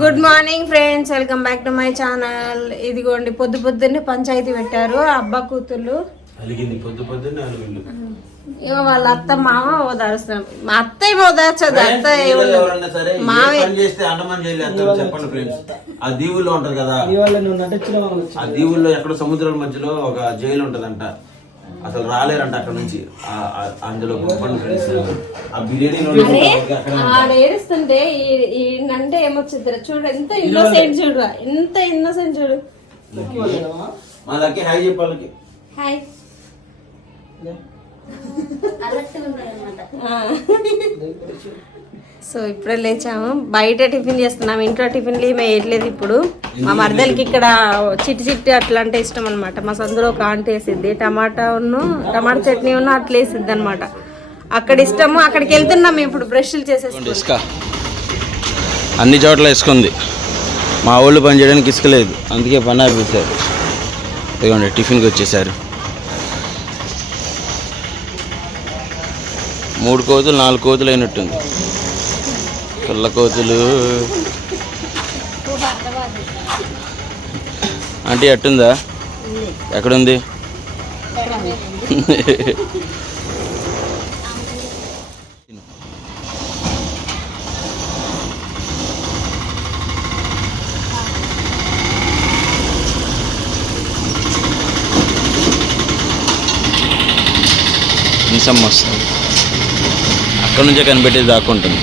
Good morning friends welcome back to my channel ఇదిగోండి పొద్దు పొద్దున్నే పంచాయతీ పెట్టారు. అబ్బా అలిగింది ఇక వాళ్ళ అత్త మామ ఓదారుస్తాం మా అత్త ఏమో ఓదార్చదు అత్త మావే. పని చేస్తే అండమాన్ జైలు వేస్తారు చెప్పండి ఫ్రెండ్స్ ఆ దీవుల్లో ఉంటది కదా. ఆ దీవుల్లో ఎక్కడ సముద్రాల మధ్యలో ఒక జైలు ఉంటదంట. అసలు రాలేరంట అక్కడ నుంచి అందులో ఫ్రెండ్స్ ఆ బిర్యానీ ఏడుస్తుంటే ఈ- ఈయనంటే ఏమొచ్చింది చూడు ఎంత ఇన్నోసెంట్ చూడు ఎంత ఇన్నోసెంట్ చూడు మా లక్కి హాయ్ చెప్పాలకి హాయ్ సో ఇప్పుడే లేచాము. బయట టిఫిన్ చేస్తున్నాం. ఇంట్లో టిఫిన్లు ఏమీ వేయట్లేదు ఇప్పుడు. మా మరదలకి ఇక్కడ చిట్టి చిట్టి అట్లా అంటే ఇష్టం అనమాట మా సందులో ఒక ఆంటీ వేసిద్ది. టమాటా ఉన్ను టమాటా చట్నీ ఉన్న అట్లా వేసిద్ది అనమాట అక్కడ ఇష్టము. అక్కడికి వెళ్తున్నాం మేము ఇప్పుడు బ్రష్లు చేసేసి ఇసుక. అన్ని చోట్ల ఇసుకుంది. మా ఊళ్ళు పని చేయడానికి ఇసుక లేదు. అందుకే పని ఆపేశారు. ఇదిగోండి టిఫిన్కి వచ్చేసారు. మూడు కోతులు నాలుగు కోతులు అయినట్టుంది. పిల్ల కోతులు. అంటే ఎట్టుందా ఎక్కడుంది? నిసం వస్తుంది. అక్కడ నుంచే కనిపెట్టేది దాక్కుంటుంది.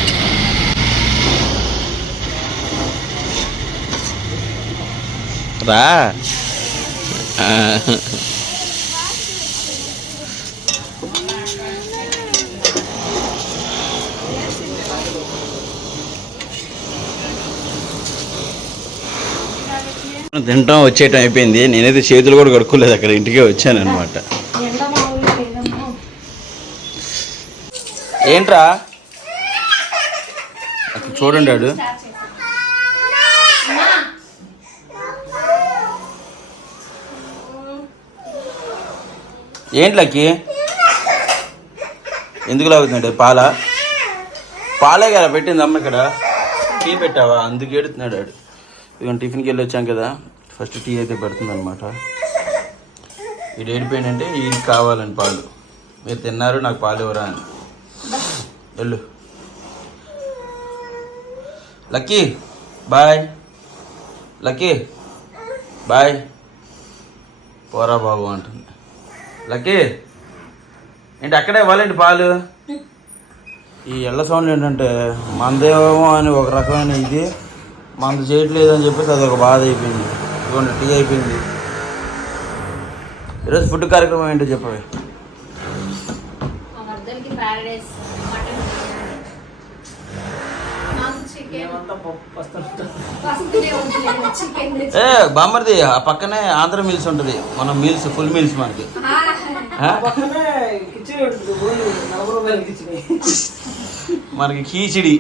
రా. తింటాం వచ్చేయటం అయిపోయింది. నేనైతే చేతులు కూడా కడుక్కోలేదు అక్కడ ఇంటికే వచ్చాను అనమాట ఏంట్రా? చూడండి ఏంటి లక్కి? ఎందుకు లాగుతున్నాడు? పాల? పాలే కదా పెట్టింది అమ్మ ఇక్కడ. టీ పెట్టావా? అందుకు ఏడుతున్నాడు ఆడు. ఇక టిఫిన్కి వెళ్ళి వచ్చాం కదా. ఫస్ట్ టీ అయితే పెడుతుంది అనమాట ఇది ఏడిపోయిందంటే ఈ కావాలని పాలు. మీరు తిన్నారు నాకు పాలు ఇవ్వరా అని. వెళ్ళు. Lucky bye. Lucky bye. పోరా బాబు అంటుంది. లక్కీ ఏంటి అక్కడే ఇవ్వాలండి పాలు? ఈ ఎల్ల సౌండ్ ఏంటంటే మందేమో అని ఒక రకమైన ఇది. మంద చేయట్లేదు అని చెప్పేసి అది ఒక బాధ అయిపోయింది. ఇదిగోండి టీ అయిపోయింది. ఈరోజు ఫుడ్ కార్యక్రమం ఏంటో చెప్పవే. ఏ బామ్మర్ది ఆ పక్కనే ఆంధ్ర మీల్స్ ఉంటుంది. మనం మీల్స్ ఫుల్ మీల్స్ మనకి. మనకి కీచిడి.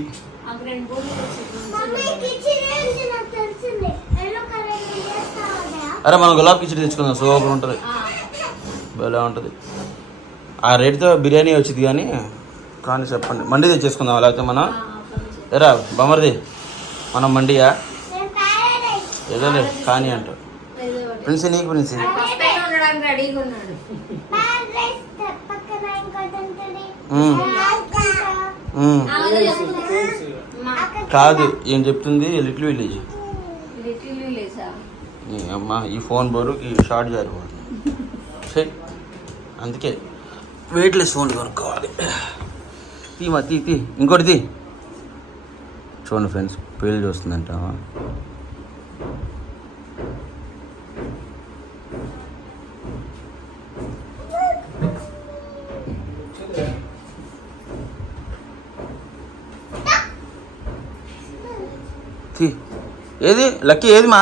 అరే మనం గులాబ్ కిచిడి తెచ్చుకుందాం సూపర్ ఉంటుంది. భలే ఉంటుంది. ఆ రేటుతో బిర్యానీ వచ్చింది కానీ కానీ చెప్పండి. మండి తెచ్చేసుకుందాం లేకపోతే మనం ఎరా బొమ్మరిది మనం మండియా? ఏదోలే కానీ అంట ప్రిన్సీ నీకు ప్రిన్సీ. కాదు ఏం చెప్తుంది? Little village. అమ్మ ఈ ఫోన్ బరువుకి షార్ట్ జారిపోతుంది ఛే, అందుకే వెయిట్లెస్ ఫోన్ కొనుక్కోవాలి. తీ మా తీ తీ ఇంకోటి తీ. చూడండి ఫ్రెండ్స్ పేర్లు చూస్తుందంట తీ ఏది? లక్కీ ఏది మా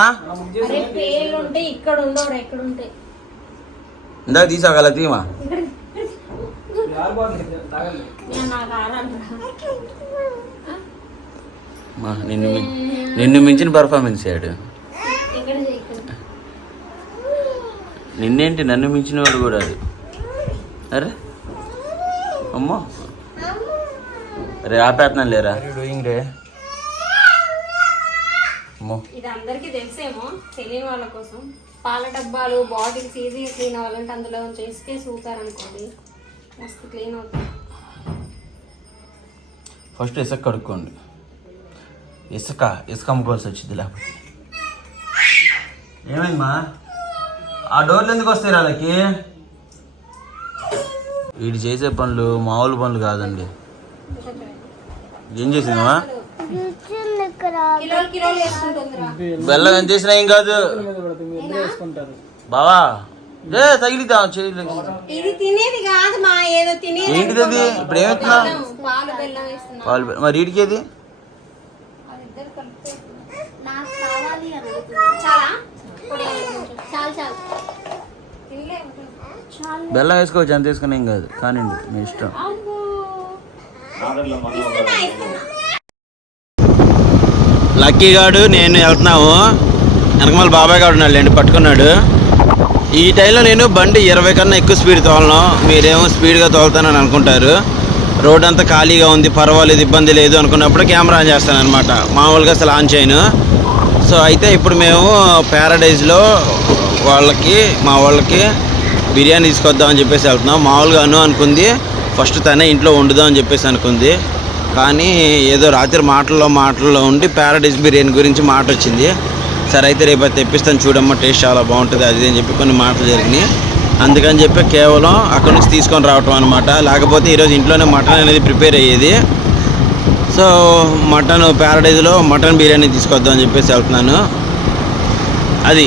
ఇందాక తీసాగల తీమా? నిన్ను నిన్ను మించిన పర్ఫార్మెన్స్ చేయడు నిన్నేంటి నన్ను మించిన వాడు కూడా అది? అరే అమ్మో. అరే ఆపేస్తున్నాను లేరా? డూయింగ్ రే ఇది అందరికీ తెలిసేమో తెలియని వాళ్ళ కోసం. పాల డబ్బాలు బాటిల్స్ ఈజీగా క్లీన్ అవ్వాలంటే అందులో ఊతారు అనుకోండి. మస్తు క్లీన్ అవుతుంది. ఫస్ట్ ఇసుక కడుక్కోండి. ఇసుక ఇసుక అమ్ముకోవాల్సి వచ్చింది లేకపోతే. ఏమైందమ్మా? ఆ డోర్లు ఎందుకు వస్తాయి వాళ్ళకి వీడు చేసే పనులు మామూలు పనులు కాదండి. ఏం చేసిందమ్మా? బెల్లం ఎంత చేసినా ఏం కాదు. బావా ఏ తగిలిద్దా చేయలేదు ఇది తినేది కాదు మా ఏదో తినేది ఏంటిది అది? ఇప్పుడు ఏమెత్తున్నా పాలు బెల్లం వేస్తున్నా. మరి వీడికి ఏది? బెల్లం వేసుకోవచ్చు ఎంత వేసుకున్నా ఏం కాదు. కానివ్వండి మీ ఇష్టం. లక్కీ గాడు నేను వెళ్తున్నాము వెనకమాల బాబాయ్ గాడు ఉన్నాడు లేండి పట్టుకున్నాడు. ఈ టైంలో నేను బండి ఇరవై కన్నా ఎక్కువ స్పీడ్ తోలను. మీరేమో స్పీడ్గా తోలుతానని అనుకుంటారు. రోడ్ అంతా ఖాళీగా ఉంది పర్వాలేదు ఇబ్బంది లేదు అనుకున్నప్పుడు కెమెరా ఆన్ చేస్తాను అనమాట మామూలుగా అసలు ఆన్ చేయను. సో అయితే ఇప్పుడు మేము ప్యారడైజ్లో వాళ్ళకి మా వాళ్ళకి బిర్యానీ తీసుకొద్దామని చెప్పేసి వెళ్తున్నాం. మామూలుగా అను అనుకుంది. ఫస్ట్ తనే ఇంట్లో వండుదాం అని చెప్పేసి అనుకుంది. కానీ ఏదో రాత్రి మాటల్లో మాటల్లో ఉండి ప్యారడైజ్ బిర్యానీ గురించి మాట వచ్చింది. సరే అయితే రేపు అది తెప్పిస్తాను చూడమ్మా టేస్ట్ చాలా బాగుంటుంది అది అని చెప్పి కొన్ని మాటలు జరిగినాయి. అందుకని చెప్పి కేవలం అక్కడ నుంచి తీసుకొని రావటం అనమాట లేకపోతే ఈరోజు ఇంట్లోనే మటన్ అనేది ప్రిపేర్ అయ్యేది. సో మటన్ ప్యారడైజ్లో మటన్ బిర్యానీ తీసుకొద్దాం అని చెప్పేసి వెళ్తున్నాను. అది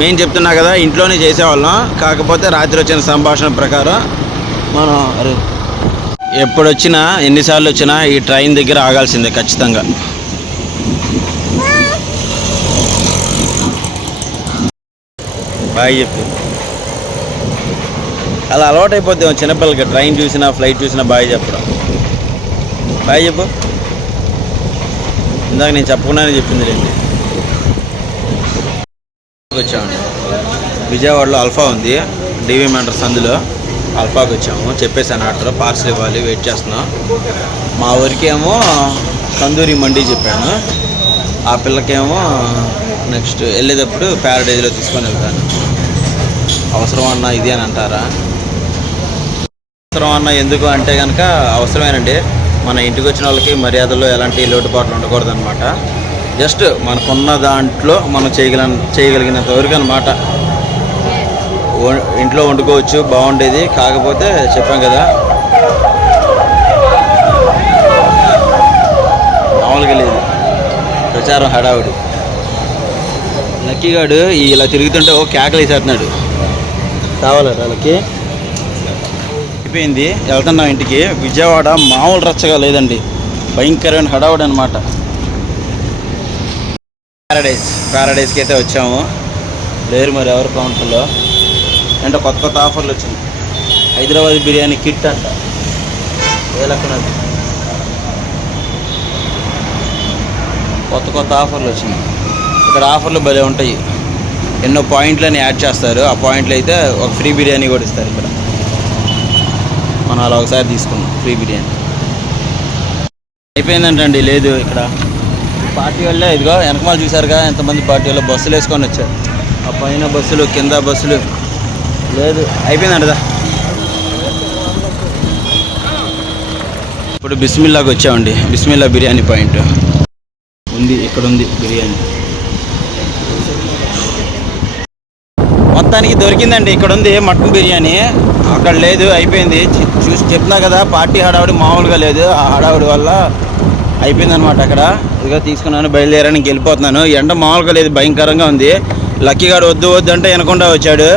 మేము చెప్తున్నా కదా ఇంట్లోనే చేసేవాళ్ళం. కాకపోతే రాత్రి వచ్చిన సంభాషణ ప్రకారం మనం అరే ఎప్పుడు వచ్చినా ఎన్నిసార్లు వచ్చినా ఈ ట్రైన్ దగ్గర ఆగాల్సిందే ఖచ్చితంగా. బాగా చెప్పి. అలా అలవాటు అయిపోద్ది చిన్నపిల్లలకి ట్రైన్ చూసినా ఫ్లైట్ చూసినా బాయ్ చెప్పడం. బాయ్ చెప్పు. ఇందాక నేను చెప్పకుండానే చెప్పింది లేండి వచ్చామండి. విజయవాడలో అల్ఫా ఉంది డివి మెంటర్స్ అందులో. అల్ఫాకి వచ్చాము చెప్పేసాను ఆర్డర్ పార్సల్ ఇవ్వాలి వెయిట్ చేస్తున్నాం. మా ఊరికేమో తందూరి మండి చెప్పాను. ఆ పిల్లకేమో నెక్స్ట్ వెళ్ళేటప్పుడు ప్యారడైజ్లో తీసుకొని వెళ్తాను. అవసరం అన్న ఇది అని అంటారా? అవసరం అన్న ఎందుకు అంటే కనుక అవసరమేనండి. మన ఇంటికి వచ్చిన వాళ్ళకి మర్యాదలో ఎలాంటి లోటుపాట్లు ఉండకూడదు అనమాట జస్ట్ మనకున్న దాంట్లో మనం చేయగల చేయగలిగినంత వరకు అనమాట ఇంట్లో వండుకోవచ్చు బాగుండేది. కాకపోతే చెప్పాం కదా. మామూలుగా లేదు. ప్రచారం హడావుడి. లక్కీగాడు ఇలా తిరుగుతుంటే ఓ కేకలు వేసేస్తున్నాడు. కావాలరా లక్కీ? అయిపోయింది. వెళ్తున్నాం ఇంటికి. విజయవాడ మామూలు రచ్చగా లేదండి. భయంకరమైన హడావుడి అనమాట ప్యారడైజ్ ప్యారడైజ్కి అయితే వచ్చాము. లేరు మరి ఎవరు కౌంటర్లో? అంటే కొత్త కొత్త ఆఫర్లు వచ్చింది. హైదరాబాద్ బిర్యానీ కిట్ అంట. ఏ కొత్త కొత్త ఆఫర్లు వచ్చినాయి. ఇక్కడ ఆఫర్లు భలే ఉంటాయి. ఎన్నో పాయింట్లని యాడ్ చేస్తారు. ఆ పాయింట్లు అయితే ఒక ఫ్రీ బిర్యానీ కూడా ఇస్తారు ఇక్కడ. మనం అలా ఒకసారి తీసుకున్నాం ఫ్రీ బిర్యానీ. అయిపోయిందంటండి. లేదు ఇక్కడ. పార్టీ వాళ్ళే ఇదిగో వెనకమాల చూసారుగా ఎంతమంది పార్టీ వాళ్ళు బస్సులు వేసుకొని వచ్చారు. ఆ పైన బస్సులు కింద బస్సులు. లేదు అయిపోయిందంటదా ఇప్పుడు బిస్మిల్లాకి వచ్చామండి. బిస్మిల్లా బిర్యానీ పాయింట్. ఉంది ఇక్కడ ఉంది బిర్యానీ. మొత్తానికి దొరికిందండి ఇక్కడ ఉంది మటన్ బిర్యానీ. అక్కడ లేదు అయిపోయింది. చూసి చెప్తున్నా కదా పార్టీ హడావుడి మామూలుగా లేదు. ఆ హడావుడి వల్ల అయిపోయిందనమాట అక్కడ. ఇదిగా తీసుకున్నాను బయలుదేరానికి వెళ్ళిపోతున్నాను. ఎండ మామూలుగా లేదు భయంకరంగా ఉంది. లక్కీ గారు వద్దు వద్దు అంటే వినకుండా వచ్చాడు.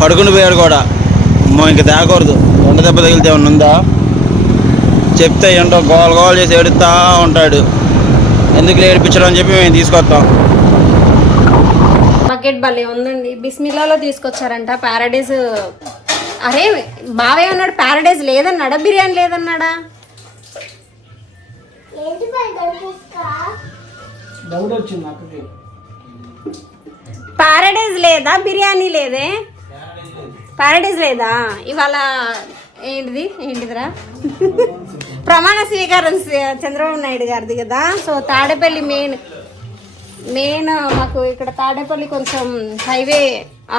పడుకుని పోయాడు కూడా. అమ్మో ఇంక తేకూడదు. ఎండ దెబ్బ తగిలితే ఏమన్నా ఉందా? చెప్తే ఏంటో గోల గోల చేసి ఏడుస్తూ ఉంటాడు. ఎందుకు ఏడిపించడం అని చెప్పి మేము తీసుకొస్తాం. బకెట్ భలే ఉందండి. బిస్మిల్లాలో తీసుకొచ్చారంట. ప్యారడైజ్ అరే బావే అన్నాడు ప్యారడైజ్ లేదన్నాడా? బిర్యానీ లేదన్నాడా? ప్యారడైజ్ లేదా? బిర్యానీ లేదే? ప్యారడైజ్ లేదా? ఇవాళ ఏంటిది? ఏంటిదిరా? ప్రమాణ స్వీకారం చంద్రబాబు నాయుడు గారిది కదా. సో తాడేపల్లి మెయిన్ మెయిన్ మాకు ఇక్కడ తాడేపల్లి కొంచెం హైవే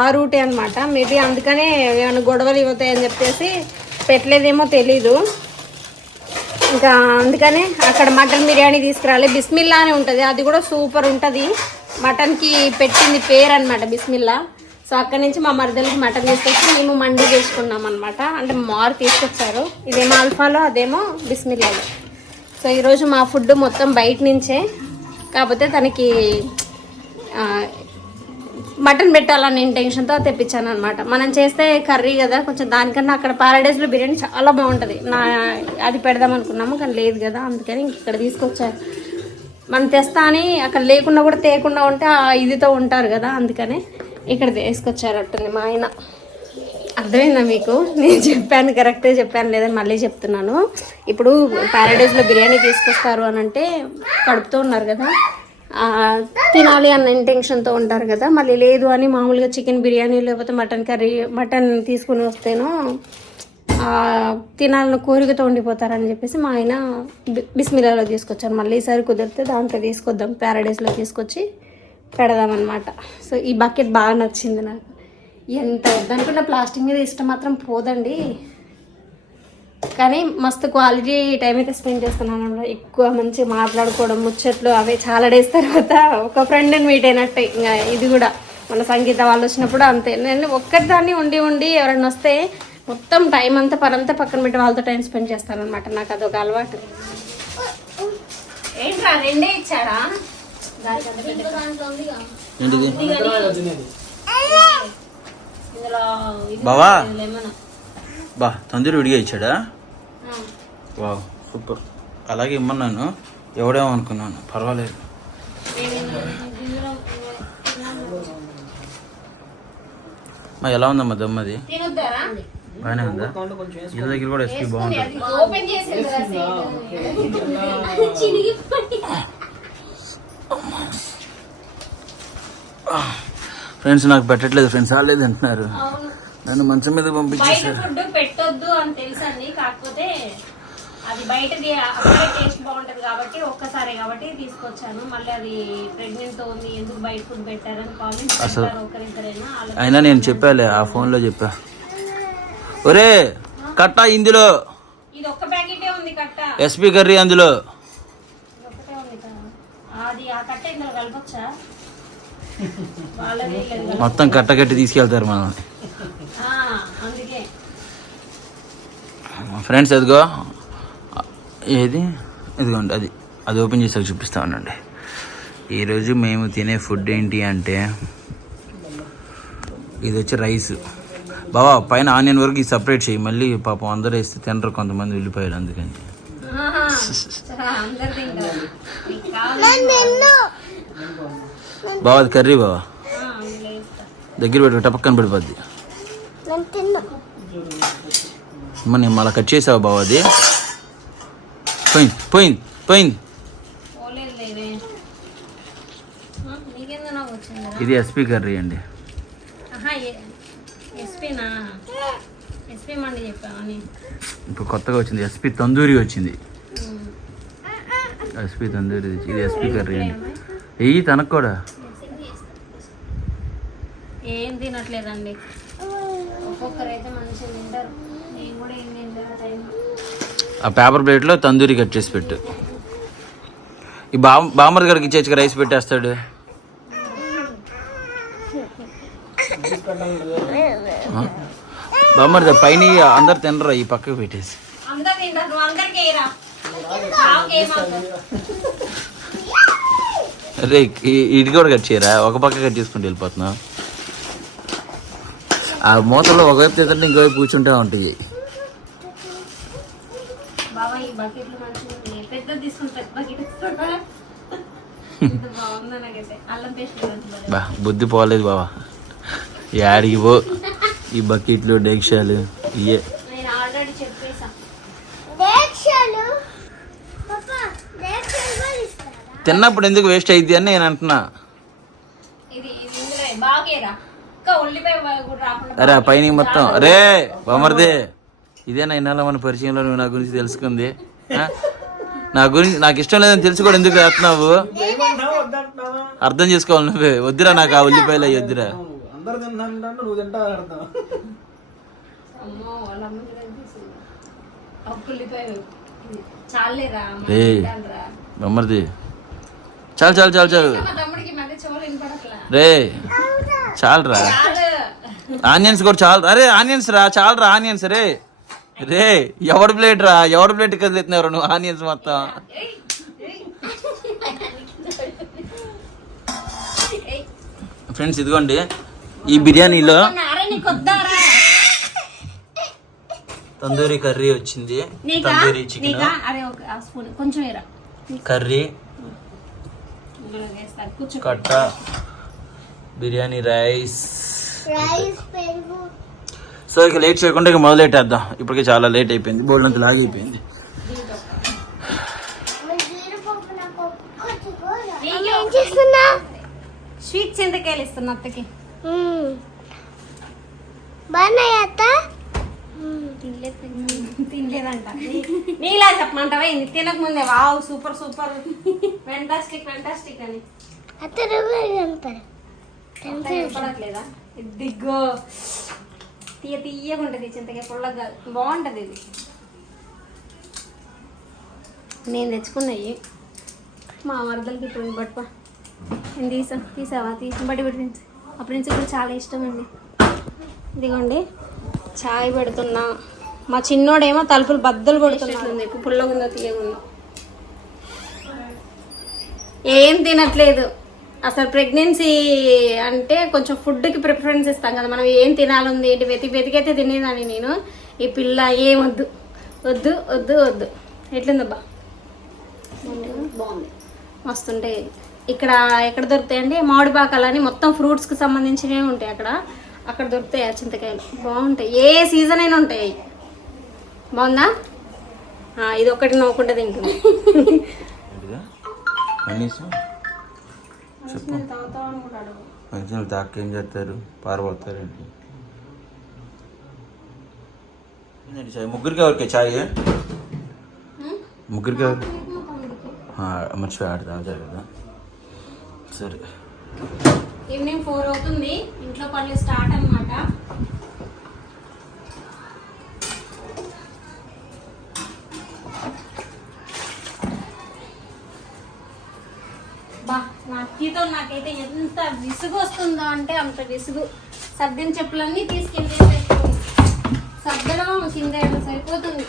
ఆ రూటే అనమాట మేబీ అందుకనే ఏమైనా గొడవలు ఇవ్వతాయని చెప్పేసి పెట్టలేదేమో తెలీదు. ఇంకా అందుకనే అక్కడ మటన్ బిర్యానీ తీసుకురాలి. బిస్మిల్లా అని ఉంటుంది. అది కూడా సూపర్ ఉంటుంది. మటన్కి పెట్టింది పేరు అనమాట బిస్మిల్లా. సో అక్కడ నుంచి మా మరదలకి మటన్ తీసుకొచ్చి మేము మండి చేసుకున్నాం అనమాట అంటే మారు తీసుకొచ్చారు. ఇదేమో అల్ఫాలో అదేమో బిస్మిల్లాలో. సో ఈరోజు మా ఫుడ్ మొత్తం బయట నుంచే. కాకపోతే తనకి మటన్ పెట్టాలనే ఇంటెన్షన్తో తెప్పించాను అనమాట మనం చేస్తే కర్రీ కదా కొంచెం దానికన్నా అక్కడ పారాడైజ్లో బిర్యానీ చాలా బాగుంటుంది. నా అది పెడదాం అనుకున్నాము కానీ లేదు కదా అందుకని ఇక్కడ తీసుకొచ్చారు. మనం తెస్తా అని అక్కడ లేకుండా కూడా తేకుండా ఉంటే ఆ ఇదితో ఉంటారు కదా అందుకనే. ఇక్కడ తీసుకొచ్చారు మా ఆయన. అర్థమైందా మీకు? నేను చెప్పాను కరెక్టే చెప్పాను లేదని మళ్ళీ చెప్తున్నాను. ఇప్పుడు ప్యారడైజ్లో బిర్యానీ తీసుకొస్తారు అని అంటే కడుపుతూ ఉన్నారు కదా. తినాలి అన్న ఇంటెన్షన్తో ఉంటారు కదా. మళ్ళీ లేదు అని మామూలుగా చికెన్ బిర్యానీ లేకపోతే మటన్ కర్రీ మటన్ తీసుకుని వస్తేనో తినాలని కోరికతో ఉండిపోతారని చెప్పేసి మా ఆయన బి- బిస్మిల్లాలో తీసుకొచ్చారు. మళ్ళీ ఈసారి కుదిరితే దాంట్లో తీసుకొద్దాం ప్యారడైస్లో తీసుకొచ్చి. పెడదామన్నమాట. సో ఈ బకెట్ బాగా నచ్చింది నాకు. ఎంత వద్దనుకున్న ప్లాస్టిక్ మీద ఇష్టం మాత్రం పోదండి. కానీ మస్తు క్వాలిటీ టైం అయితే స్పెండ్ చేస్తున్నాను అనమాట ఎక్కువ మంచి మాట్లాడుకోవడం ముచ్చట్లు అవే చాలా డేస్ తర్వాత ఒక ఫ్రెండ్ని మీట్ అయినట్టే. ఇంకా ఇది కూడా మన సంగీత వాళ్ళు వచ్చినప్పుడు అంతే. నేను ఒక్కదాన్ని ఉండి ఉండి ఎవరైనా వస్తే మొత్తం టైం అంతా పనంతా పక్కన పెట్టి వాళ్ళతో టైం స్పెండ్ చేస్తాను అనమాట నాకు అదొక అలవాటు. ఏంట్రా రెండే ఇచ్చారా ఏంటిది బావా? లెమన్ బా తందూరి విడిగా ఇచ్చాడా? Wow super. అలాగే ఇమ్మన్నాను. ఎవడేమో అనుకున్నాను. పర్వాలేదు. మా ఎలా ఉందమ్మా దమ్మది? తినొద్దారా? బాగానే ఉందా. వీళ్ళ దగ్గర కూడా ఎస్పీ బాగుంటుంది అది ఓపెన్ చేసేది కదా సీటు. చినిగిపోయి. ఫ్రెండ్స్ నాకు పెట్టట్లేదు. ఫ్రెండ్స్ వాళ్ళే తింటున్నారు నన్ను మంచం మీద పంపించేసారు ఫుడ్ పెట్టొద్దు అని తెలుసండి. కాకపోతే అది బయటది అక్కడే టేస్ట్ బాగుంటది కాబట్టి ఒక్కసారి కాబట్టి తీసుకొచ్చాను. మళ్ళీ అది ప్రెగ్నెంట్ ఉంది ఎందుకు బయట ఫుడ్ పెట్టారని కామెంట్స్ అసలు- ఒకరిద్దరైనా? అయినా నేను చెప్పాలే ఆ ఫోన్లో చెప్పా. ఒరే కట్ట ఇందులో. ఇది ఒక్క ప్యాకెటే ఉంది కట్ట. ఎస్పీ కర్రీ అందులో ఇది ఒక్కటే ఉంది కదా. అది ఆ కట్ట ఇందులో కలపచ్చా వాళ్ళది వీళ్ళది కలప- మొత్తం కట్ట కట్టి తీసుకెళ్తారు మనం ఆ, అందుకే. ఫ్రెండ్స్ అదిగో ఏది? ఇదిగోండి అది. అది ఓపెన్ చేసాక చూపిస్తా ఉండండి. ఈరోజు మేము తినే ఫుడ్ ఏంటి అంటే ఇది వచ్చి రైస్. బావా పైన ఆనియన్ వరకు ఇది సపరేట్ చేయి. మళ్ళీ పాపం అందరూ వేస్తే తినరు కొంతమంది వెళ్ళిపోయారు అందుకని. బావా అది కర్రీ బావా. దగ్గర పెట్టు టపక్కన పడిపోద్ది. నేను మళ్ళీ కట్ చేసావు బావా అది పోయింది పోయింది. పోయింది ఇది ఎస్పీ కర్రీ అండి. ఇప్పుడు కొత్తగా వచ్చింది ఎస్పీ తందూరి వచ్చింది. ఎస్పీ తందూరి ఇది ఎస్పీ కర్రీ అండి. వెయ్యి తనకు కూడా? ఏం తినట్లేదండి. ఒక్కొక్కరైతే మంచిగా తింటారు. నేను కూడా ఏం తింటారు టైం ఆ పేపర్ ప్లేట్లో తందూరి కట్ చేసి పెట్టు. ఈ బా బామర్ గారికి ఇచ్చేచ్చుగా రైస్ పెట్టేస్తాడు. బామ్మర్ పైన అందరు తినరు ఈ పక్కకు పెట్టేసి. అందరు తింటారు అందరికి? అరే ఇది కూడా కట్ చేయరా? ఒక పక్క కట్ చేసుకుంటూ వెళ్ళిపోతున్నావు ఆ మూతలో ఒకవైపు తింటే ఇంకోవైపు కూర్చుంటా ఉంటుంది. బా బుద్ధి పోలేదు బావా. యాడికి పో. ఈ బకెట్లు డెక్షాలు ఇయే నేను ఆల్రెడీ చెప్పేసా దీక్షలు పాపా దీక్షలు కూడా ఇస్తారా తిన్నప్పుడు ఎందుకు వేస్ట్ అయింది అని నేను అంటున్నా. ఇది ఇది ఇందులో బాగేరా. ఇంకా ఉల్లిపాయ కూడా రాకుండా అరే ఆ పైన మొత్తం. అరే బామర్దే ఇదేనా ఇన్నాళ్ళ మన పరిచయంలో నువ్వు నా గురించి తెలుసుకుంది? నా గురించి నాకు ఇష్టం లేదని తెలిసి కూడా ఎందుకు వద్దంటున్నావా? అర్థం చేసుకోవాలి నువ్వే. వద్దురా నాకు ఆ ఉల్లిపాయలు అవి వద్దురా. రే బొమ్మరిది చాలు చాలు చాలు చాలు. రే చాలురా. ఆనియన్స్ కూడా చాలు. అరే ఆనియన్స్ రా చాలురా ఆనియన్స్ రే. రే ఎవడు ప్లేట్ రా? ఎవడు ప్లేట్ కదిలిస్తున్నారు నువ్వు? ఆనియన్స్ మొత్తం. ఫ్రెండ్స్ ఇదిగోండి. ఈ బిర్యానీలో తందూరి కర్రీ వచ్చింది. Tandoori chicken curry. కట్ట బిర్యానీ రైస్ సో ఇక లేట్ చేయకుండా ఇక మొదలెట్టేద్దాం ఇప్పటికే చాలా లేట్ అయిపోయింది. బోల్డ్ అంత లాగ్ అయిపోయింది. స్వీట్ చింతకాయలు ఇస్తున్నా అత్తకి. బాగున్నాయి అత్త? తినలేదంట. నీలా చెప్పమంటావా? ఇది తినక ముందే. Wow super super. Fantastic fantastic అని. చెప్పడట్లేదా దిగ్గో తీయ తీయగా ఉంటుంది చింతకాయ పుల్లగా. బాగుంటది ఇది. నేను తెచ్చుకున్నాయి మా వరదలకి ఇప్పుడు బట్ప నేను తీసా తీసావా? తీసి బట్టి పెట్టి ఆ ప్రిన్స్ కూడా చాలా ఇష్టం అండి. ఇదిగోండి. చాయ్ పెడుతున్నా. మా చిన్నోడేమో తలుపులు బద్దలు కొడుతున్నాడు. పుల్లగా ఉందో తీయగా ఉందో? ఏం తినట్లేదు. అసలు ప్రెగ్నెన్సీ అంటే కొంచెం ఫుడ్కి ప్రిఫరెన్స్ ఇస్తాం కదా మనం ఏం తినాలుంది ఏంటి? వెతికి వెతికైతే తినేదాన్ని నేను. ఈ పిల్ల ఏం వద్దు. వద్దు వద్దు వద్దు. ఎట్లుందబ్బా? బాగుంది. మస్తుంటాయి ఇక్కడ ఎక్కడ దొరుకుతాయండి మామిడిపాకాలని మొత్తం ఫ్రూట్స్కి సంబంధించినవి ఉంటాయి అక్కడ. అక్కడ దొరుకుతాయి ఆ చింతకాయలు. బాగుంటాయి. ఏ సీజన్ అయినా ఉంటాయి. బాగుందా? ఆ, ఇది ఒకటి నవ్వుకుంటే తింటుంది. అనుకుంటాడు మంచిగా తాకేం చేస్తారు? ఏంటండి చాయ్? ముగ్గురికి ఎవరికి? చాయ్? ముగ్గురికి ఎవరు? మర్చిపోయి ఆడ తాగుతారు కదా. సరే. ఈవినింగ్ ఫోర్ అవుతుంది. ఇంట్లో పనులు స్టార్ట్ అనమాట బా నా అక్కతో నాకైతే ఎంత విసుగు వస్తుందో అంటే అంత విసుగు. సర్దిన చెప్పులన్నీ తీసుకెళ్ళి సర్దడం కింద సరిపోతుంది.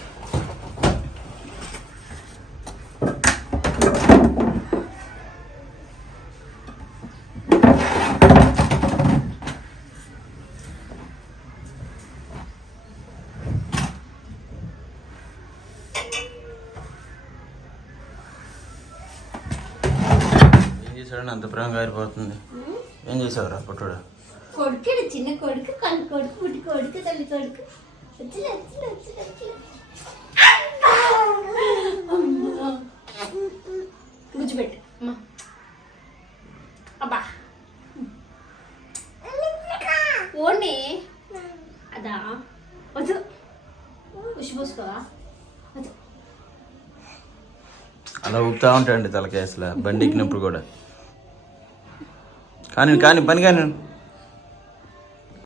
చేశాడని అంత ప్రేమ గారిపోతుంది. ఏం చేసావురా పుట్టుడు? కొడుకు చిన్న కొడుకు కళ్ళు కొడుకు పుట్టి కొడుకు తల్లి కొడుకు. అమ్మా. అబ్బా. ఓండి అదా? వద్దు. ఉషి పోసుకోవా? అలా ఊపుతా ఉంటాయండి తలకేసలా బండి ఎక్కినప్పుడు కూడా. కానీ కానీ పని కానీ.